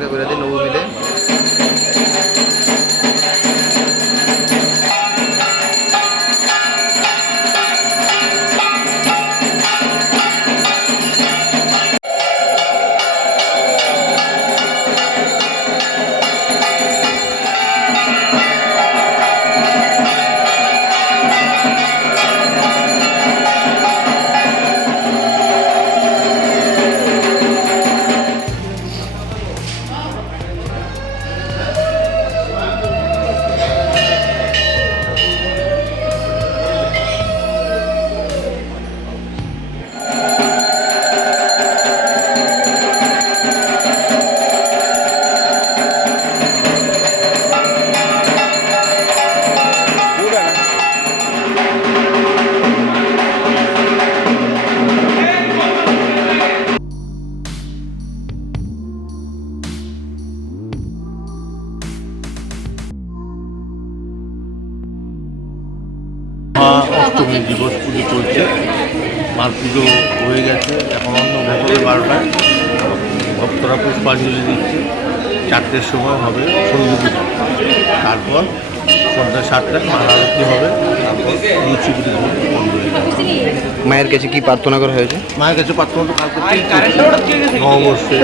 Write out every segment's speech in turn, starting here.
কালকে করে দিই নবমীতে। অষ্টমী দিবস পুজো চলছে, মার পুজো হয়ে গেছে, এখন অন্য ভেতরে 12টায় ভক্তরা পুষ্পাঞ্জলি দিচ্ছে। 4টের সময় হবে সন্ধ্যে পুজো, তারপর সন্ধ্যা 7টায় মার আরতি হবে, তারপর লুচি পুজো বন্ধ হয়ে যাবে। মায়ের কাছে কি প্রার্থনা করা হয়েছে? মায়ের কাছে প্রার্থনা তো কালকে নববর্ষে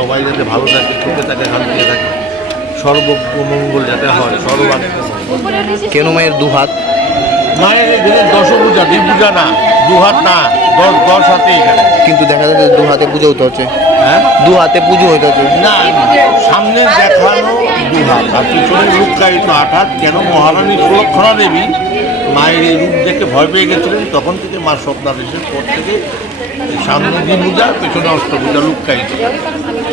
সবাই যাতে ভালো থাকে, সুখে থাকে, শান্তিতে থাকে, সর্বমঙ্গল যাতে হয়, সর্বাত্ম। কেন মায়ের দু হাত? মায়ের দশভূজা, দ্বিভূজা না, 2 হাত না, 10 হাতে এখানে। কিন্তু দেখা যাচ্ছে 2 হাতে পুজো হতে হচ্ছে। হ্যাঁ, 2 হাতে পুজো হতে হচ্ছে না, সামনে দেখানো 2 হাত আর পিছনে লুক্কায়িত 8 হাত। কেন? মহারানী সুলক্ষণা দেবী মায়ের এই রূপ দেখে ভয় পেয়ে গেছিলেন, তখন থেকে মা স্বপ্নাদেশের পর থেকে সামনে দ্বিভূজা, পেছনে অষ্টভূজা লুক্কায়িত।